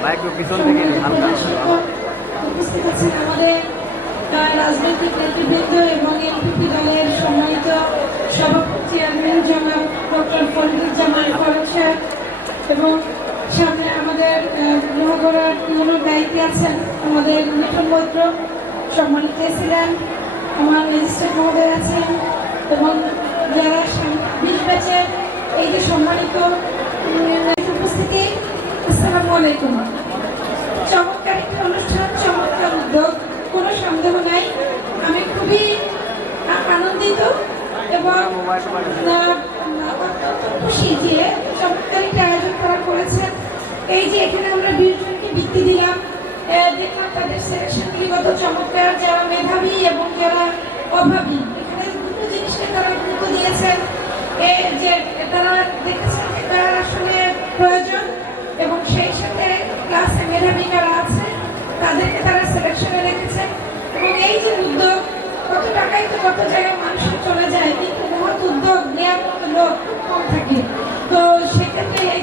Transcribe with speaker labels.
Speaker 1: বা একটু পিছন
Speaker 2: থেকে হালকা উপস্থিত আছেন আমাদের রাজনৈতিক নেতৃবৃন্দ এবং এনপিপি দলের সম্মানিত সভাপতি চেয়ারম্যান জনাব ডক্টর এবং সামনে আমাদের করার কোনো দায়িত্বে আছেন আমাদের মিঠুন মৈত্র সম্মানিত ছিলেন আমার ম্যাজিস্ট্রেট মহোদয় আছেন এবং যারা বিশ ব্যাচের এই যে সম্মানিত আলাইকুম চমৎকার একটি অনুষ্ঠান, চমৎকার উদ্যোগ, কোনো সন্দেহ নাই। আমি খুবই আনন্দিত এবং খুশি যে চমৎকার একটি আয়োজন করা করেছেন। এই যে এখানে আমরা বিশজনকে বৃত্তি দিলাম দেখলাম তাদের সিলেকশনগুলি কত চমৎকার যারা মেধাবী এবং যারা অভাবী, এখানে দুটো জিনিসকে তারা গুরুত্ব দিয়েছেন। যে তারা দেখেছেন তারা মেধাবী যারা আছে, তাদেরকে তারা সিলেকশনে রেখেছে। এবং এই যে উদ্যোগ, কত টাকাই তো কত জায়গায় মানুষের চলে যায়, কিন্তু মহৎ উদ্যোগ নেওয়ার মতো লোক কম থাকে। তো সেক্ষেত্রে এই